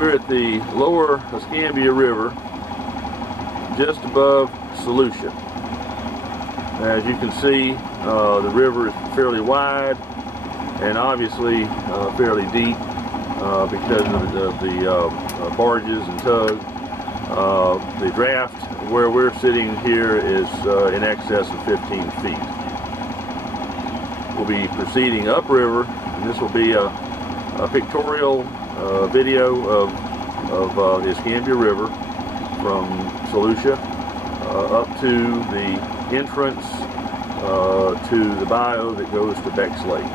We're at the lower Escambia River, just above Solutia. As you can see, the river is fairly wide and obviously fairly deep because of the barges and tugs. The draft where we're sitting here is in excess of 15 feet. We'll be proceeding upriver, and this will be a pictorial video of the Escambia River from Solutia up to the entrance to the bayou that goes to Becks Lake.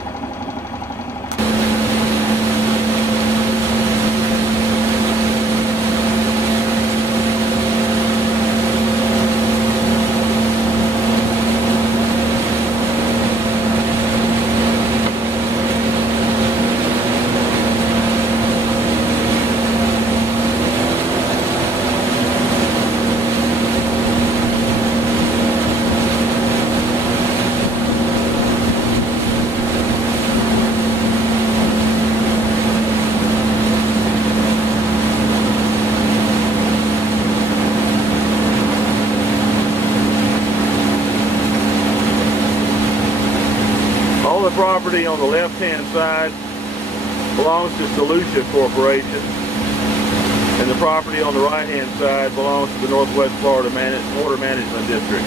The property on the left-hand side belongs to Solutia Corporation, and the property on the right-hand side belongs to the Northwest Florida Water Management District.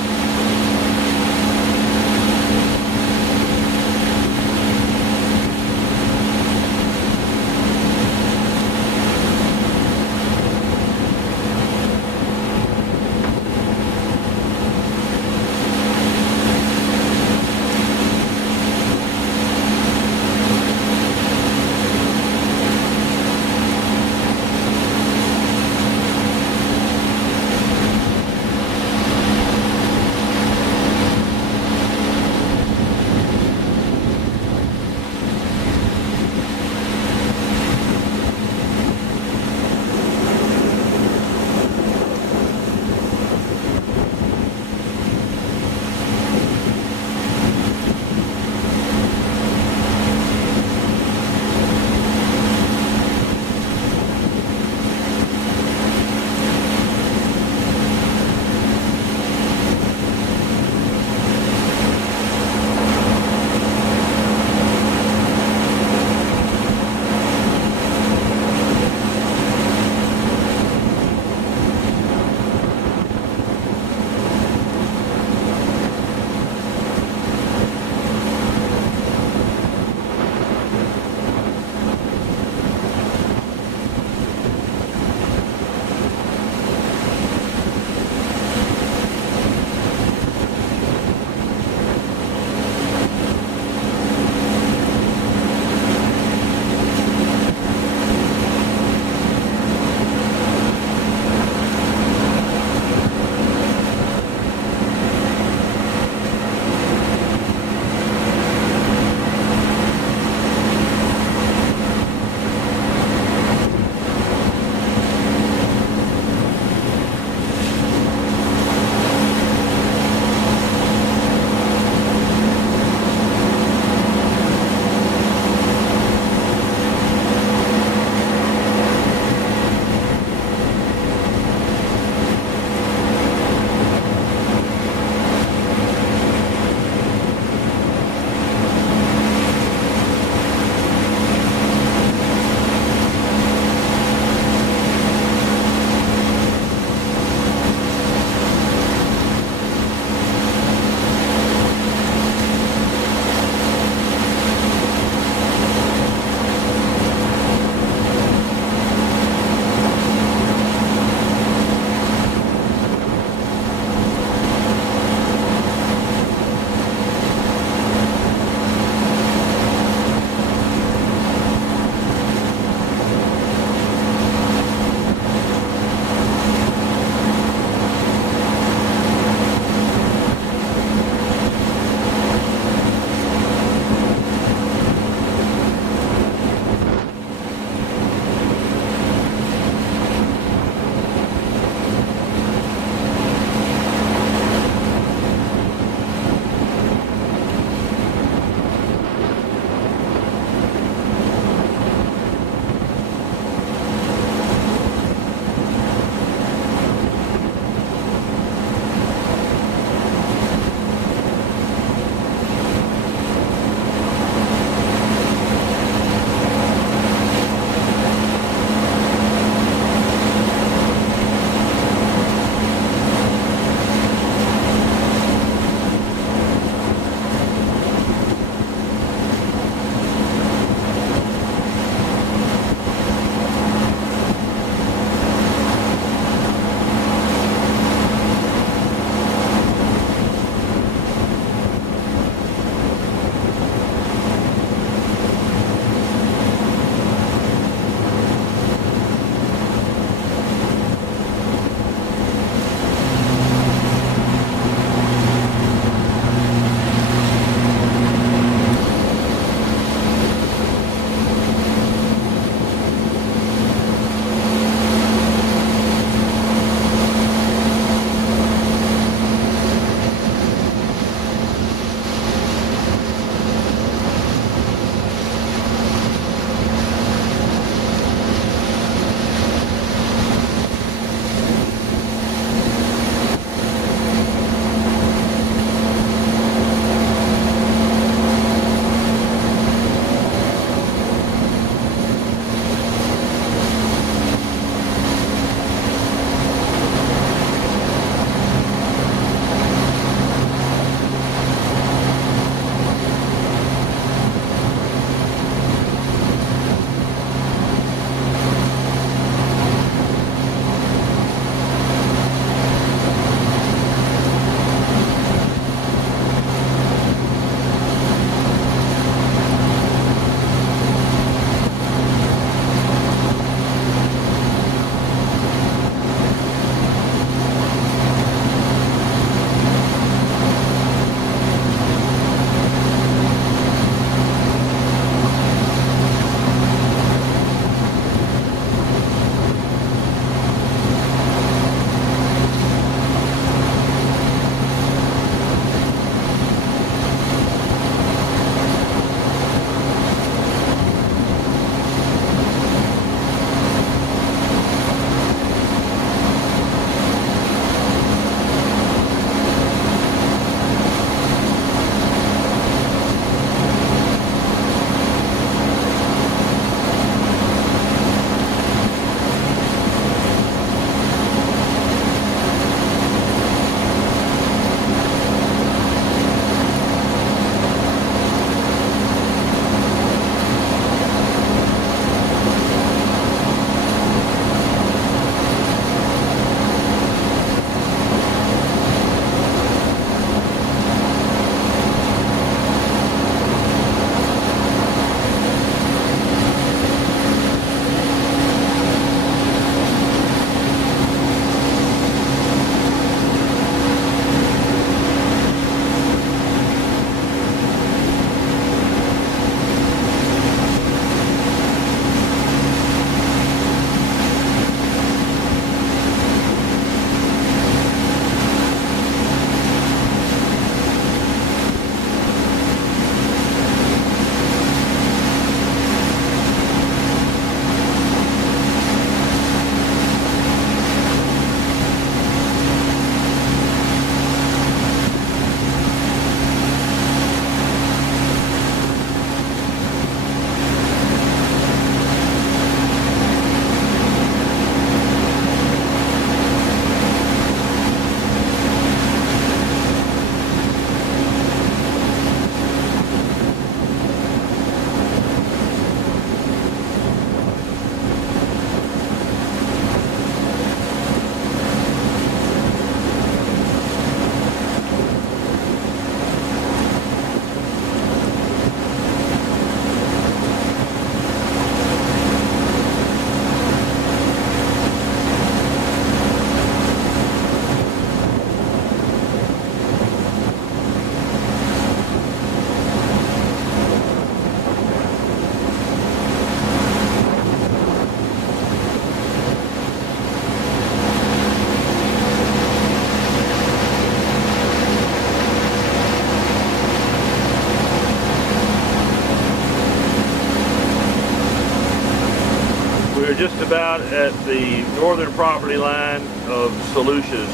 just about at the northern property line of Solutia's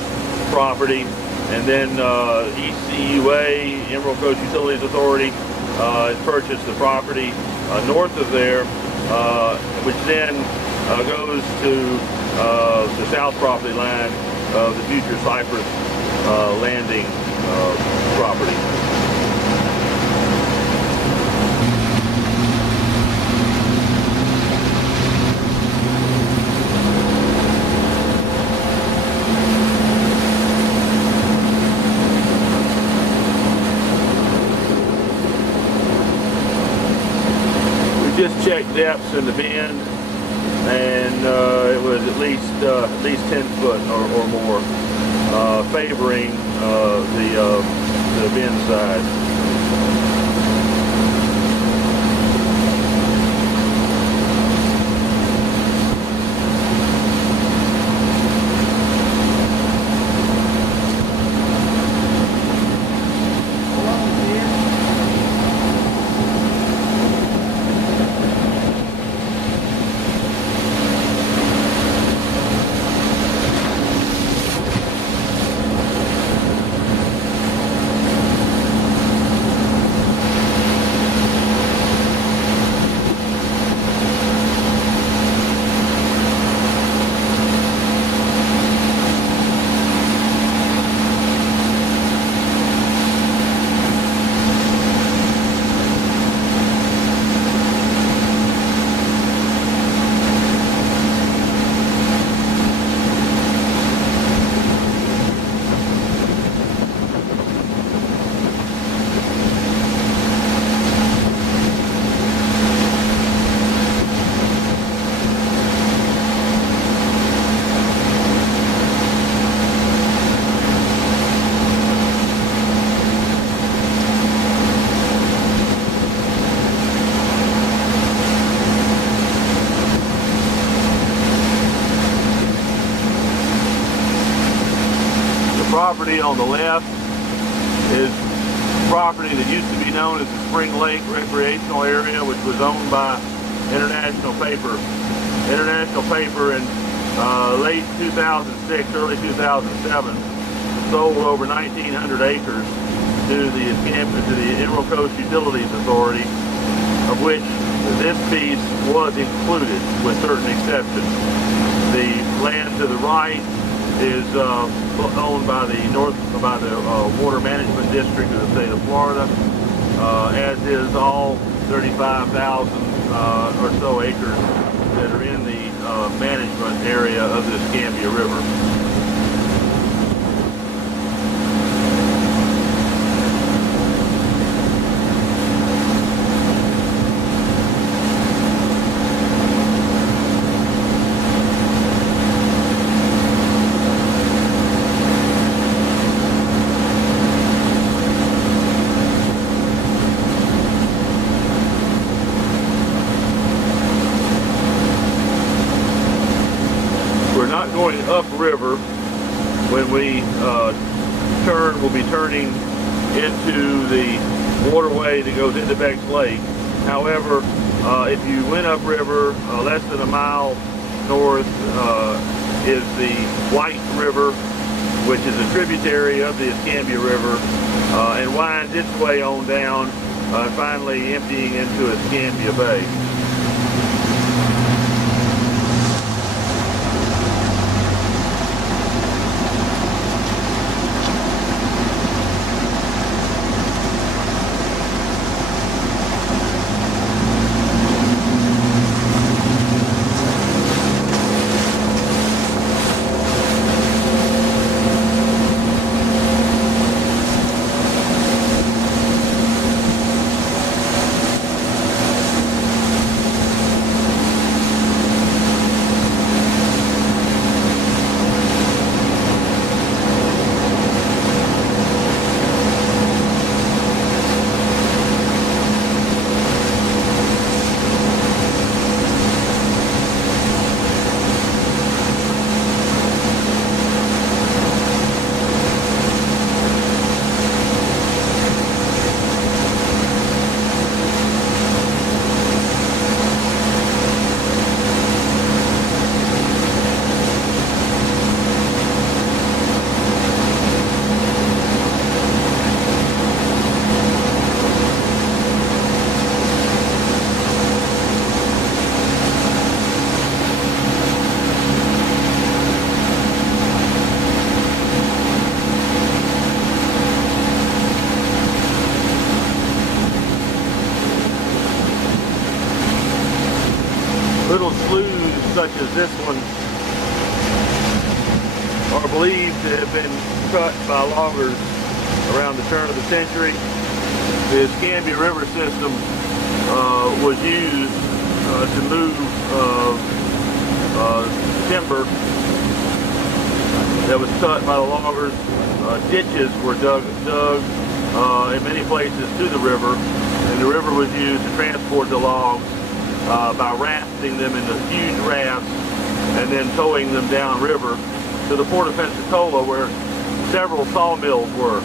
property, and then ECUA, Emerald Coast Utilities Authority, has purchased the property north of there, which then goes to the south property line of the future Cypress landing property. Just checked depths in the bend, and it was at least 10 foot or more, favoring the bend side. Property on the left is property that used to be known as the Spring Lake Recreational Area, which was owned by International Paper. International Paper in late 2006, early 2007 sold over 1,900 acres to the Emerald Coast Utilities Authority, of which this piece was included with certain exceptions. The land to the right is owned by the Water Management District of the state of Florida, as is all 35,000 or so acres that are in the management area of the Escambia River. Going upriver. When we turn, we'll be turning into the waterway that goes into Becks Lake. However, if you went upriver, less than a mile north is the White River, which is a tributary of the Escambia River, and winds its way on down, finally emptying into Escambia Bay. as this one are believed to have been cut by loggers around the turn of the century. The Escambia River system was used to move timber that was cut by the loggers. Ditches were dug in many places to the river, and the river was used to transport the logs by rafting them into huge rafts and then towing them downriver to the port of Pensacola, where several sawmills were.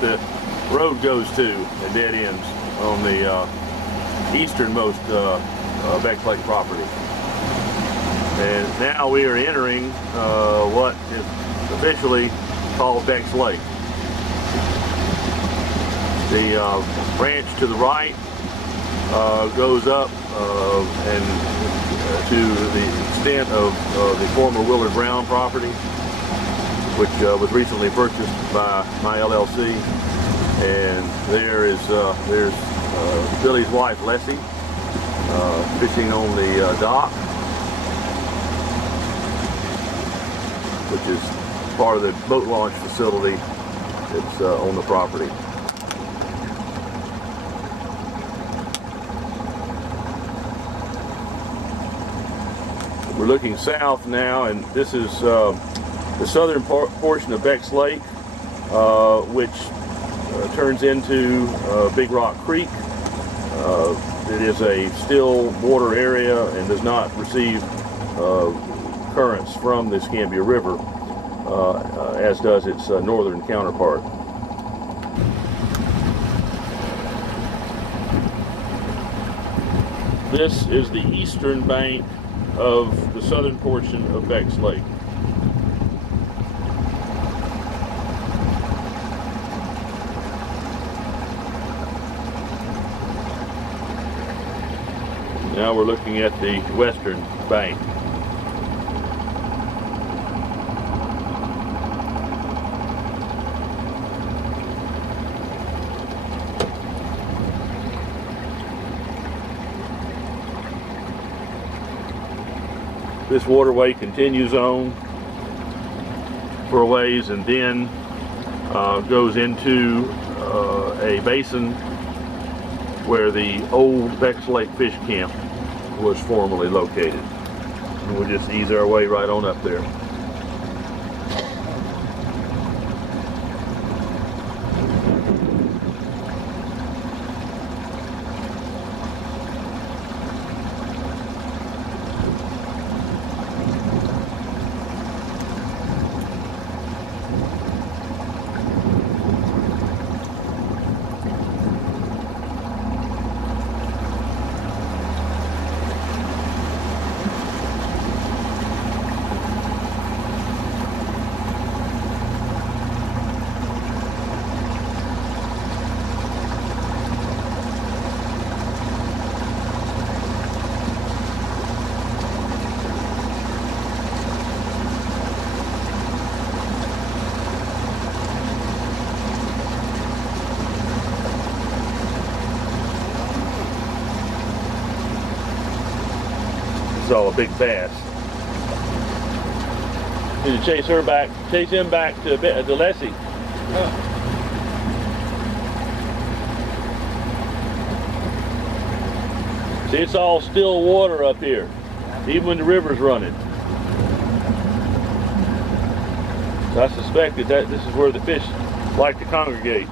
the road goes to and dead ends on the easternmost Becks Lake property. And now we are entering what is officially called Becks Lake. The branch to the right goes up and to the extent of the former Willard Brown property, which was recently purchased by my LLC. And there's Billy's wife Leslie fishing on the dock, which is part of the boat launch facility that's on the property. We're looking south now, and this is the southern portion of Becks Lake, which turns into Big Rock Creek. It is a still water area and does not receive currents from the Escambia River, as does its northern counterpart. This is the eastern bank of the southern portion of Becks Lake. Now we're looking at the western bank. This waterway continues on for a ways and then goes into a basin where the old Becks Lake Fish Camp was formerly located. And we'll just ease our way right on up there. All a big bass. Need to chase him back to Tallassee. See, it's all still water up here, even when the river's running. So I suspect that this is where the fish like to congregate.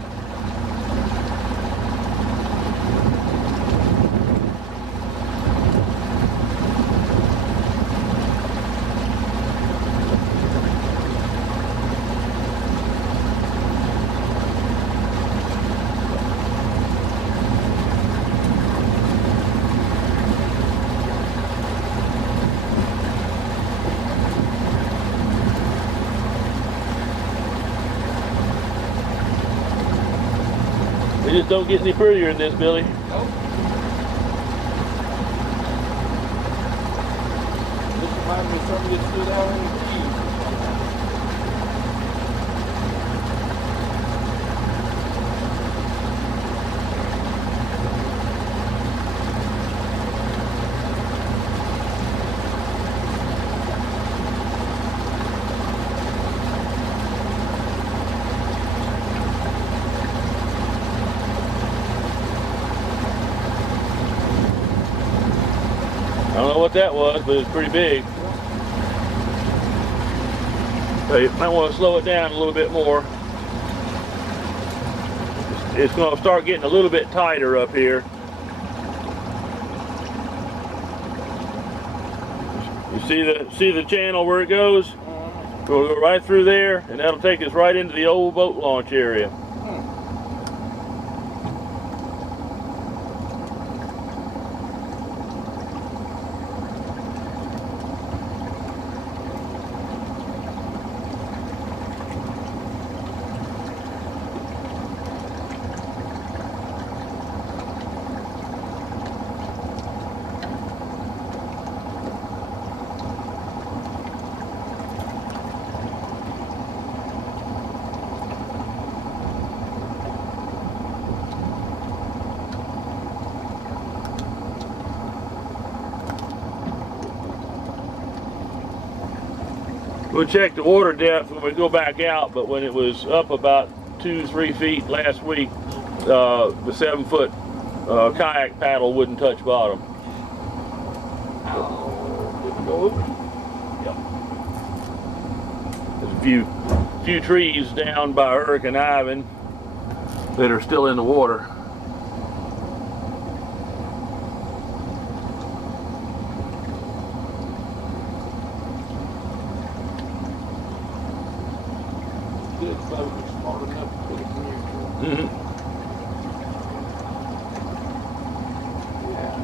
We just don't get any prettier in this, Billy. Nope. This reminds me of something that stood out on the keys. I don't know what that was, but it's pretty big. So you might want to slow it down a little bit more. It's going to start getting a little bit tighter up here. You see the channel where it goes? We'll go right through there, and that'll take us right into the old boat launch area. We'll check the water depth when we go back out, but when it was up about 2-3 feet last week, the 7-foot kayak paddle wouldn't touch bottom. Didn't go over. Yep. There's a few trees down by Hurricane Ivan that are still in the water. Good boat was smart enough to put it near. Yeah.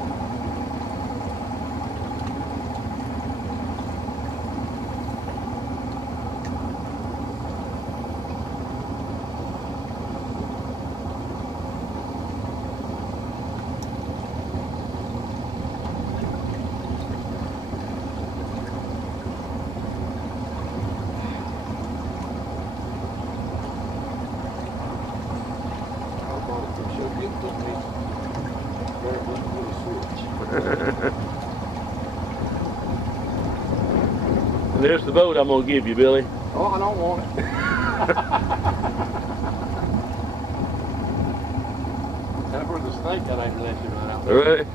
And there's the boat I'm gonna give you, Billy. Oh, I don't want it. That's where the snake that ain't let you run out. All right.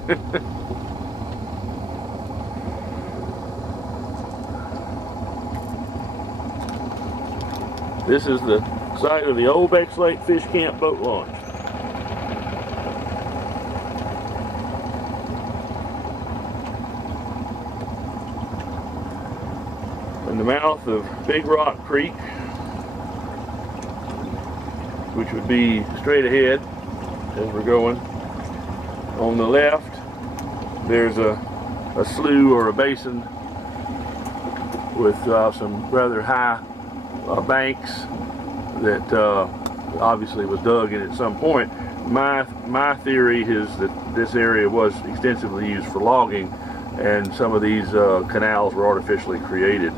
This is the site of the old Becks Lake Fish Camp boat launch. In the mouth of Big Rock Creek, which would be straight ahead as we're going. On the left, there's a slough or a basin with some rather high banks that obviously was dug in at some point. My theory is that this area was extensively used for logging, and some of these canals were artificially created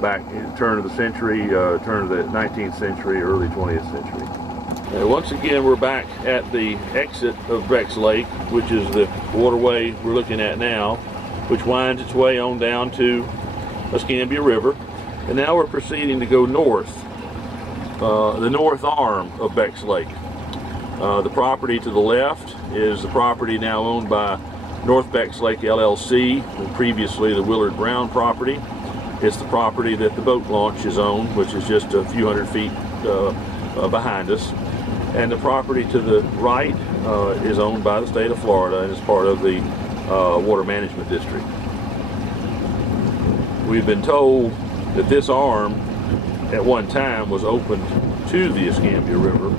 back in the turn of the century, turn of the 19th century, early 20th century. Once again, we're back at the exit of Becks Lake, which is the waterway we're looking at now, which winds its way on down to Escambia River. And now we're proceeding to go north, the north arm of Becks Lake. The property to the left is the property now owned by North Becks Lake LLC, and previously the Willard Brown property. It's the property that the boat launch is on, which is just a few hundred feet behind us. And the property to the right is owned by the state of Florida and is part of the Water Management District. We've been told that this arm at one time was opened to the Escambia River,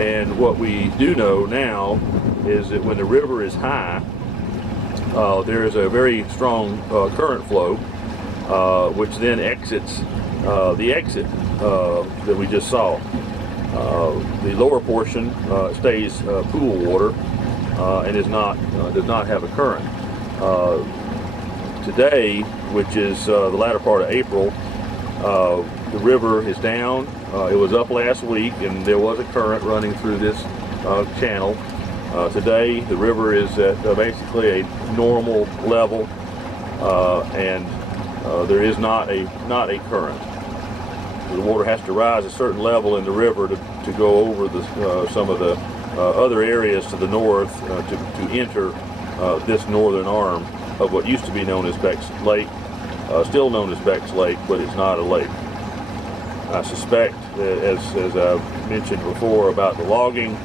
and what we do know now is that when the river is high, there is a very strong current flow which then exits the exit that we just saw. The lower portion stays pool water and does not have a current. Today, which is the latter part of April, the river is down. It was up last week, and there was a current running through this channel. Today, the river is at basically a normal level, and there is not a current. The water has to rise a certain level in the river to go over some of the other areas to the north to enter this northern arm of what used to be known as Becks Lake, still known as Becks Lake, but it's not a lake. I suspect that, as I mentioned before about the logging,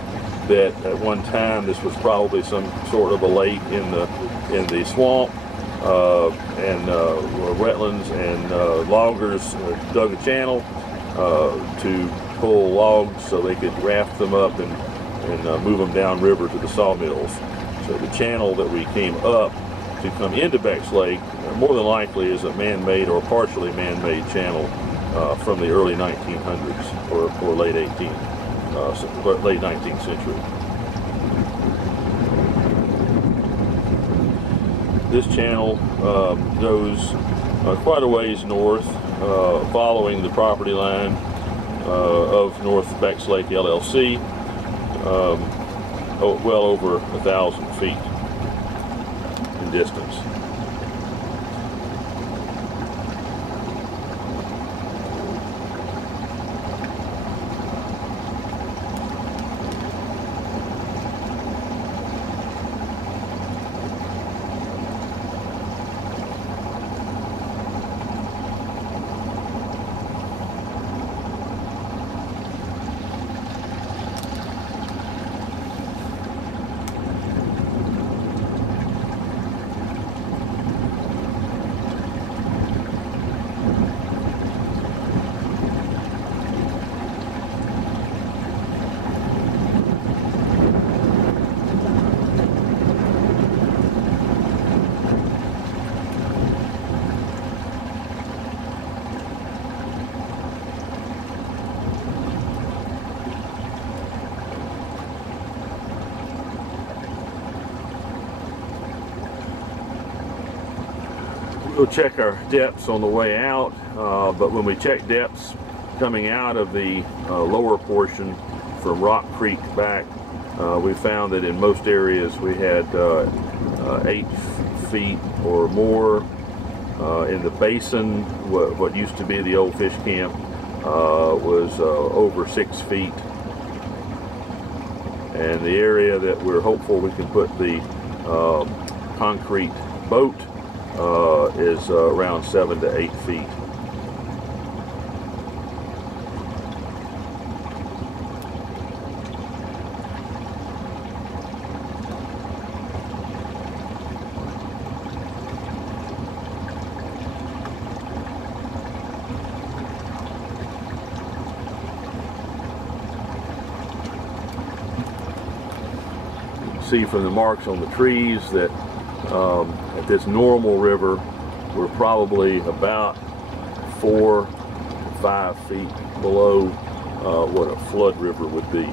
that at one time this was probably some sort of a lake in the swamp, and wetlands, and loggers dug a channel to pull logs so they could raft them up and move them downriver to the sawmills. So the channel that we came up to come into Becks Lake more than likely is a man-made or partially man-made channel from the early 1900s or late 19th century. This channel goes quite a ways north, following the property line of North Becks Lake LLC, well over 1,000 feet in distance. We'll check our depths on the way out, but when we check depths coming out of the lower portion from Rock Creek back, we found that in most areas we had 8 feet or more. In the basin, what used to be the old fish camp was over 6 feet. And the area that we're hopeful we can put the concrete boat is around 7 to 8 feet. See from the marks on the trees that at this normal river we're probably about 4 to 5 feet below what a flood river would be.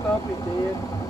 Stop it, Dad.